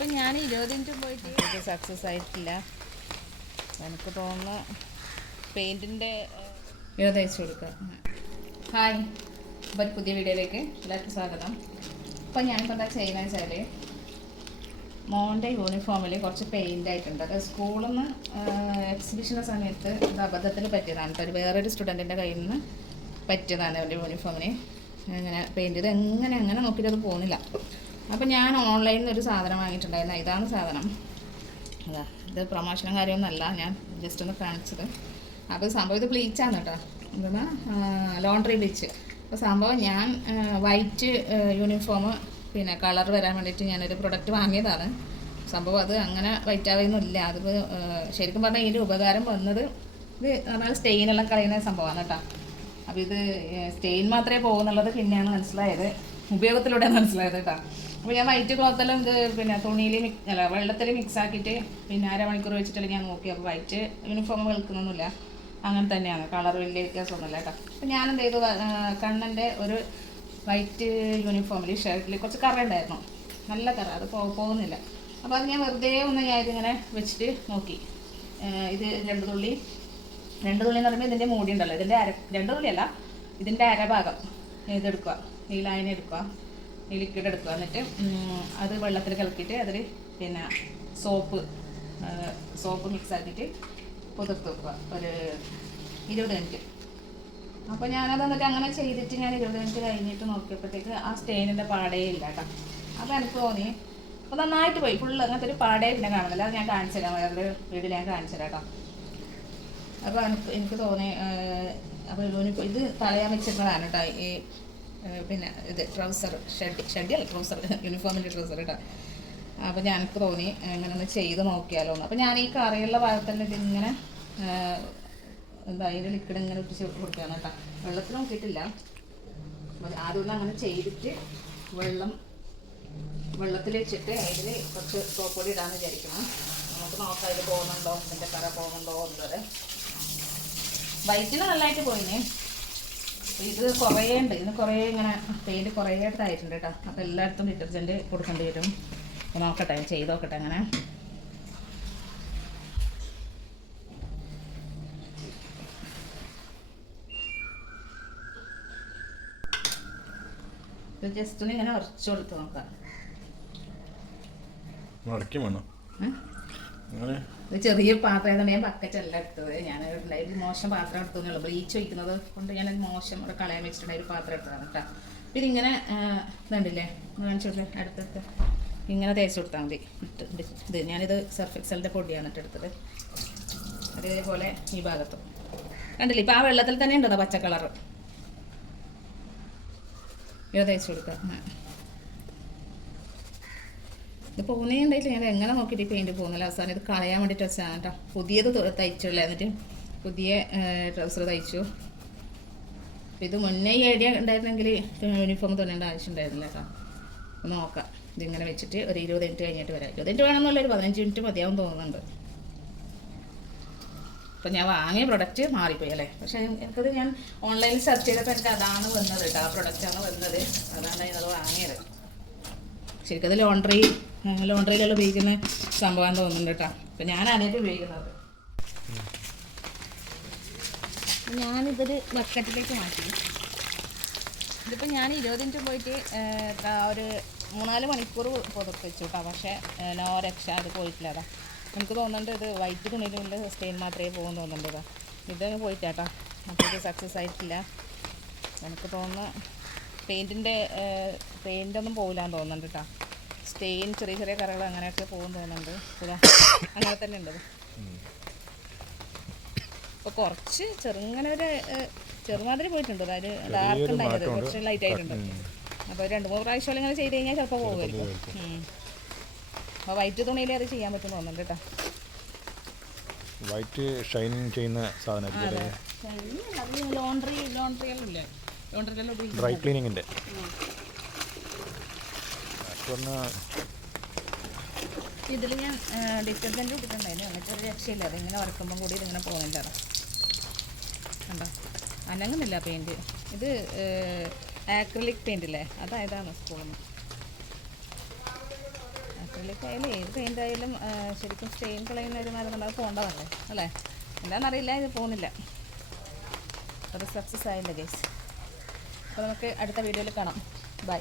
ഇതിപ്പോൾ ഞാൻ 20 മിനിറ്റ് പോയിട്ട് ഇത് സക്സസ് ആയിട്ടില്ല. എനിക്ക് തോന്നുന്നു പെയിൻറ്റിൻ്റെ തയ്ച്ചു കൊടുക്കുക. ഹായ്, അപ്പോൾ ഒരു പുതിയ വീഡിയോയിലേക്ക് എല്ലാവർക്കും സ്വാഗതം. അപ്പോൾ ഞാനിപ്പോൾ എന്താ ചെയ്യുന്നത് വെച്ചാൽ മോൻ്റെ യൂണിഫോമിൽ കുറച്ച് പെയിൻ്റ് ആയിട്ടുണ്ട്. അത് സ്കൂളിൽ നിന്ന് എക്സിബിഷൻ്റെ സമയത്ത് ഇത് അബദ്ധത്തിൽ പറ്റിയതാണ്. ഒരു വേറൊരു സ്റ്റുഡൻറ്റിൻ്റെ കയ്യിൽ നിന്ന് പറ്റിയതാണ് അവൻ്റെ യൂണിഫോമിന്. അങ്ങനെ പെയിൻറ്റ് ഇത് എങ്ങനെ നോക്കിയിട്ട് അത് പോകുന്നില്ല. അപ്പോൾ ഞാൻ ഓൺലൈനിൽ നിന്ന് ഒരു സാധനം വാങ്ങിയിട്ടുണ്ടായിരുന്നു. ഇതാണ് സാധനം. അതാ, ഇത് പ്രൊമോഷനും കാര്യമൊന്നുമല്ല, ഞാൻ ജസ്റ്റ് ഒന്ന് കാണിച്ചത്. അപ്പോൾ സംഭവം ഇത് ബ്ലീച്ചാണ് കേട്ടോ. എന്താ ലോണ്ട്രി ബ്ലീച്ച്. അപ്പോൾ സംഭവം ഞാൻ വൈറ്റ് യൂണിഫോം പിന്നെ കളർ വരാൻ വേണ്ടിയിട്ട് ഞാനൊരു പ്രൊഡക്റ്റ് വാങ്ങിയതാണ്. സംഭവം അത് അങ്ങനെ വൈറ്റ് ആവുന്നില്ല. അതിപ്പോൾ ശരിക്കും പറഞ്ഞാൽ ഇതിൻ്റെ ഉപകാരം വന്നത് ഇത് പറഞ്ഞാൽ സ്റ്റെയിനെല്ലാം കളയുന്ന സംഭവമാണ് കേട്ടോ. അപ്പോൾ ഇത് സ്റ്റെയിൻ മാത്രമേ പോകുന്നുള്ളത് പിന്നെയാണ് മനസ്സിലായത്, ഉപയോഗത്തിലൂടെ മനസ്സിലായത് കേട്ടോ. അപ്പോൾ ഞാൻ വൈറ്റ് ക്ലോത്തെല്ലാം ഇത് പിന്നെ തുണിയിൽ വെള്ളത്തിൽ മിക്സ് ആക്കിയിട്ട് പിന്നെ അരമണിക്കൂർ വെച്ചിട്ടെല്ലാം ഞാൻ നോക്കി. അപ്പോൾ വൈറ്റ് യൂണിഫോം വെളുക്കുന്നൊന്നുമില്ല, അങ്ങനെ തന്നെയാണ്, കളർ വലിയ വ്യത്യാസമൊന്നുമില്ല കേട്ടോ. അപ്പോൾ ഞാനെന്ത് ചെയ്തു, കണ്ണൻ്റെ ഒരു വൈറ്റ് യൂണിഫോമിൽ ഷർട്ടിൽ കുറച്ച് കറ ഉണ്ടായിരുന്നു, നല്ല കറ, അത് പോകുന്നില്ല. അപ്പോൾ അത് ഞാൻ വെറുതെ ഒന്ന് ഞാൻ ഇതിങ്ങനെ വെച്ചിട്ട് നോക്കി. ഇത് രണ്ട് തുള്ളി എന്ന് പറയുമ്പോൾ ഇതിൻ്റെ മൂടി ഉണ്ടല്ലോ, ഇതിൻ്റെ രണ്ട് തുള്ളിയല്ല, ഇതിൻ്റെ അരഭാഗം ഇതെടുക്കുക, ഈ ലൈൻ എടുക്കുക, ഈ ലിക്വിഡ് എടുക്കുക. എന്നിട്ട് അത് വെള്ളത്തിൽ കലക്കിയിട്ട് അതിൽ പിന്നെ സോപ്പ് മിക്സ് ആക്കിയിട്ട് പുതിർത്ത് വെക്കുക ഒരു 20 മിനിറ്റ്. അപ്പോൾ ഞാനത് എന്നിട്ട് അങ്ങനെ ചെയ്തിട്ട് ഞാൻ 20 മിനിറ്റ് കഴിഞ്ഞിട്ട് നോക്കിയപ്പോഴത്തേക്ക് ആ സ്റ്റെയിനിൻ്റെ പാടേ ഇല്ല കേട്ടോ. അപ്പോൾ എനിക്ക് തോന്നി അപ്പോൾ നന്നായിട്ട് പോയി, ഫുള്ള് അങ്ങനത്തെ ഒരു പാടേ പിന്നെ കാണുന്നില്ല. അത് ഞാൻ കാണിച്ചു തരാം, വേറൊരു വീഡിയോയിൽ ഞാൻ കാണിച്ചു തരാം കേട്ടോ. അപ്പോൾ എനിക്ക് തോന്നി, അപ്പോൾ ഇത് കളയാൻ വെച്ചിരുന്നതാണ് കേട്ടോ. ഈ പിന്നെ ഇത് ട്രൗസർ ഷഡ്ഡിയല്ല, ട്രൗസർ യൂണിഫോമിൻ്റെ ട്രൗസർ കേട്ടോ. അപ്പോൾ എനിക്ക് തോന്നി ഇങ്ങനെ ഒന്ന് ചെയ്ത് നോക്കിയാലോ എന്ന്. അപ്പോൾ ഞാൻ ഈ കറിയുള്ള ഭാഗത്തന്നെ ഇതിങ്ങനെ എന്താ അതിൻ്റെ ലിക്വിഡ് ഇങ്ങനെ ഇട്ടിച്ച് കൊടുക്കുകയാണ് കേട്ടോ. വെള്ളത്തിൽ നോക്കിയിട്ടില്ല. ആദ്യം അങ്ങനെ ചെയ്തിട്ട് വെള്ളത്തിൽ വെച്ചിട്ട് അതിൽ കുറച്ച് സോപ്പ് പൊടി ഇടാമെന്ന് വിചാരിക്കണം. നമുക്ക് നോക്കാം അതിൽ പോകുന്നുണ്ടോ, ഇതിൻ്റെ കറ പോകുന്നുണ്ടോ എന്നുള്ളത്. വൈറ്റിന് നല്ലതായിട്ട് പോയിന്. ഇത് കുറേ ഉണ്ട്, ഇതിന് കുറേ ഇങ്ങനെ പെയിൻറ്റ് കുറേ ആയിട്ടുണ്ട് കേട്ടോ. അപ്പോൾ എല്ലായിടത്തും ഡിറ്റർജൻറ്റ് കൊടുക്കേണ്ടി വരും. അപ്പോൾ നോക്കട്ടെ, ചെയ്ത് നോക്കട്ടെ അങ്ങനെ. ഇത് ജസ്റ്റ് ഒന്ന് ഇങ്ങനെ ഉറച്ചു കൊടുത്ത് നോക്കാം. ഇത് ചെറിയ പാത്രം ആയതുകൊണ്ട് ഞാൻ ബക്കറ്റല്ല എടുത്തത്. ഞാൻ ഒരു മോശം പാത്രം എടുത്തതെന്നുള്ളൂ. ബ്ലീച്ച് ഒഴിക്കുന്നത് കൊണ്ട് ഞാൻ മോശം ഇവിടെ കളയാൻ വെച്ചിട്ടുണ്ട് ഒരു പാത്രം എടുത്തതാണ് കേട്ടോ. അപ്പം ഇതിങ്ങനെ ഇതുണ്ടല്ലേ, കാണിച്ചു കൊടുത്തത് അടുത്തടുത്ത് ഇങ്ങനെ തേച്ച് കൊടുത്താൽ മതി. ഇത് ഞാനിത് സർഫ് എക്സലിൻ്റെ പൊടിയാണ് എടുത്തത്. അതേപോലെ ഈ ഭാഗത്തും കണ്ടില്ലേ, ഇപ്പം ആ വെള്ളത്തിൽ തന്നെ ഉണ്ടോ പച്ച കളർ, ഇത് തേച്ച് കൊടുക്കുക. ഇത് പോകുന്നേ ഉണ്ടായിട്ടില്ല, ഞാൻ എങ്ങനെ നോക്കിയിട്ട് പെയിൻറ്റ് പോകുന്നില്ല. അവസാനം ഇത് കളയാൻ വേണ്ടിയിട്ട് വെച്ചാൽ കേട്ടോ. പുതിയത് തയ്ച്ചുള്ള, എന്നിട്ട് പുതിയ ട്രൗസർ തയ്ച്ചു. ഇത് മുന്നേ ഈ ഐഡിയ ഉണ്ടായിരുന്നെങ്കിൽ യൂണിഫോം തുന്നേണ്ട ആവശ്യം ഉണ്ടായിരുന്നില്ല കേട്ടോ. നോക്കാം, ഇതിങ്ങനെ വെച്ചിട്ട് ഒരു 20 മിനിറ്റ് കഴിഞ്ഞിട്ട് വരാം. 20 മിനിറ്റ് വേണമെന്നുള്ള ഒരു 15 മിനിറ്റ് മതിയാവും തോന്നുന്നുണ്ട്. അപ്പം ഞാൻ വാങ്ങിയ പ്രൊഡക്റ്റ് മാറിപ്പോയി അല്ലേ. പക്ഷേ എനിക്കത് ഞാൻ ഓൺലൈനിൽ സെർച്ച് ചെയ്തപ്പോൾ എനിക്ക് അതാണ് വന്നത് കേട്ടോ, ആ പ്രൊഡക്റ്റാണ് വന്നത്, അതാണ് അതിനത് വാങ്ങിയത്. ശരിക്കും അത് ലോണ്ട്രിയിലെല്ലാം ഉപയോഗിക്കുന്ന സംഭവം തോന്നുന്നുണ്ട് കേട്ടോ. അപ്പം ഞാനാണേറ്റ് ഉപയോഗിക്കുന്നത്. ഞാനിതൊരു ബക്കറ്റിലേക്ക് മാറ്റി. ഇതിപ്പോൾ ഞാൻ 20 മിനിറ്റ് പോയിട്ട് ഒരു 3-4 മണിക്കൂർ പുറത്ത് വെച്ചു കേട്ടോ. പക്ഷേ നോ രക്ഷ, അത് പോയിട്ടില്ല. അതാ എനിക്ക് തോന്നുന്നുണ്ട് ഇത് വൈറ്റ് തുണിയിലുള്ള സ്റ്റെയിൻ മാത്രമേ പോകുന്നു തോന്നുന്നുണ്ട്. ഇതങ്ങ് പോയിട്ടാട്ടോ. അപ്പോൾ ഇത് സക്സസ് ആയിട്ടില്ല. എനിക്ക് തോന്നുന്നു പെയിൻറ്റൊന്നും പോകില്ലാന്ന് തോന്നുന്നുണ്ട് കേട്ടോ. സ്റ്റെയിൻ ചെറിയ കറകൾ അങ്ങനെയൊക്കെ പോകും തോന്നുന്നുണ്ട്. അങ്ങനെ തന്നെ ഉണ്ട്. അപ്പോൾ കുറച്ച് ചെറുങ്ങനെ ഒരു ചെറുമാതിരി പോയിട്ടുണ്ട്, അതായത് ഡാർക്ക് ഉണ്ടായത് കുറച്ച് ലൈറ്റ് ആയിട്ടുണ്ട്. അപ്പോൾ 2-3 പ്രാവശ്യം ഇങ്ങനെ ചെയ്ത് കഴിഞ്ഞാൽ ചിലപ്പോൾ പോകുമായിരിക്കും. അപ്പോൾ വൈറ്റ് തുണിയിൽ അത് ചെയ്യാൻ പറ്റും തോന്നുന്നുണ്ട് കേട്ടോ. വൈറ്റ് ഷൈനിങ് ചെയ്യുന്ന സാധനം, ഡ്രൈ ക്ലീനിങ്ങിൻ്റെ ഇതിൽ ഞാൻ ഡിറ്റർജൻറ്റ് ഇട്ടിട്ടുണ്ടായിരുന്നു. എന്നിട്ട് ഒരു രക്ഷയില്ല, അതിങ്ങനെ ഉറക്കുമ്പം കൂടി ഇതിങ്ങനെ പോകുന്നില്ല. കണ്ടോ, അനങ്ങുന്നില്ല പെയിൻറ്റ്. ഇത് ആക്രിലിക് പെയിൻ്റ് ഇല്ലേ, അതായതാണ് സ്കൂളിൽ നിന്ന്. ആയാലും ഏത് പെയിൻ്റ് ആയാലും ശരിക്കും സ്റ്റെയിൻ കളയുന്ന ഒരു മരുന്നുണ്ട്, അത് പോകേണ്ടതല്ലേ അല്ലേ? എന്താണെന്നറിയില്ല, ഇത് പോകുന്നില്ല. അത് സക്സസ് ആയില്ല ഗൈസ്. അപ്പോൾ നമുക്ക് അടുത്ത വീഡിയോയിൽ കാണാം. ബൈ.